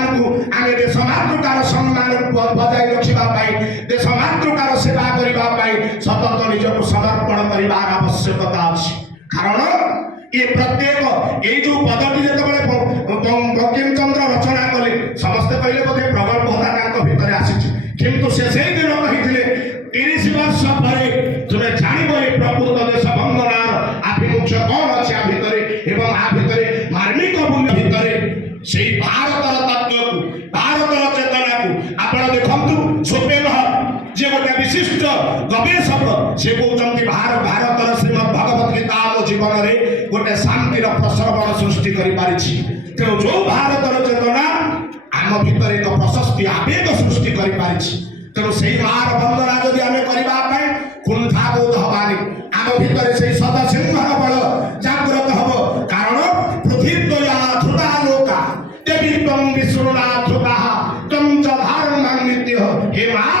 सम्मान को आम देश मातृकार सम्मान बजाय रखा देश मातृकार सेवा करने सतत निजक समर्पण कर आवश्यकता अच्छी कारण ये प्रत्येक ये जो पदटी जो बंकिम चंद्र रचना कले समस्ते कहले बोधे प्रगल्भता भितर आसी किंतु से दिन कही 30 वर्ष पर तुम्हें जानव प्रकृत देश वंदनार आभिमुख्य कौन अच्छे आ भितर आ भितर मार्मिक मूल्य भितर से भारतर तत्व को भारतर चेतना को आप देखु सुपेन जे गोटे विशिष्ट गवेषक से कहते भारतर श्रीमद भगवत गीता आम जीवन में गोटे शांतिर प्रसरवण सृष्टि कर तेणु जो भारतर चेतना आम भितर एक प्रशस्ति आवेग सृष्टि कर तेणु से मार वंदना जदि आम करने कुंठाबोध हवानी आम भितर से सदसिंह बल जागृत हम कारण पृथ्वीया धृता लोका देवी तम विष्णुना धृता तम च धारणित्य हे माँ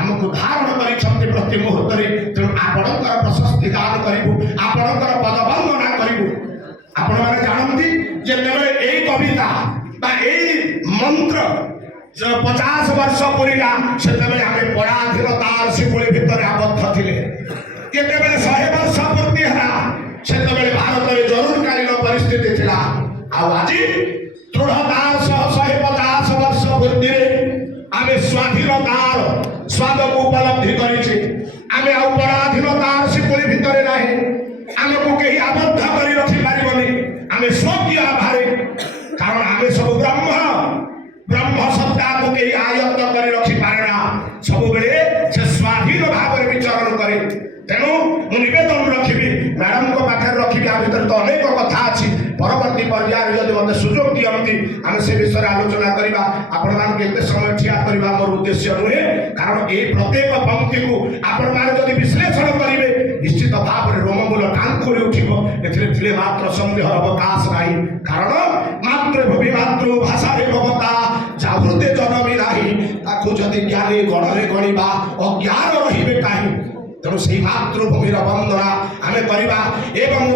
आमको धारण कर प्रति मुहूर्त तेणु आपणकर प्रशस्ति दान करूँ आपणकर पद वंदना करूँ आपण मैंने जानती जे कविता मंत्र 50 वर्ष पूरा से आम पराधीनतार शिकुली भितर आबद्ध थे केते 100 वर्ष पूर्ति है से भारत में जरूरकालीन परिस्थिति थी आज दृढ़तार 150 वर्ष पूर्ति आम स्वाधीनतार स्वाद को उपलब्धि करें आम आउ पराधीनतार शिकुली भितर ना आमको कहीं आबद्ध कर रखी पारबनी आम स्वकीय आभारी कारण आम सब ब्रह्म सत्ता को कहीं आयत्त कर रखी पारेना सब से स्वाधीन भाव में विचरण करे तेणु मुवेदन रखी मैडम को पाखे रखी आ भर तो अनेक कथा अच्छी परवर्ती पर्याय जब मत सुजोग दिखती आम से विषय आलोचना करवा आपण मान समय ठिया करवा मोर उद्देश्य नुहे कारण ये प्रत्येक पंक्ति को आपण मैंने विश्लेषण करेंगे निश्चित भाव में रोममूल टांकुरी उठे मात्र सन्देह अवकाश नहीं कारण मातृभूमि मातृभाषा भवता जागृते जनमी नहीं जदि ज्ञानी गणरे गणवा अज्ञान रे कहीं तेणु से मातृभूमि वंदना आम करवा एवं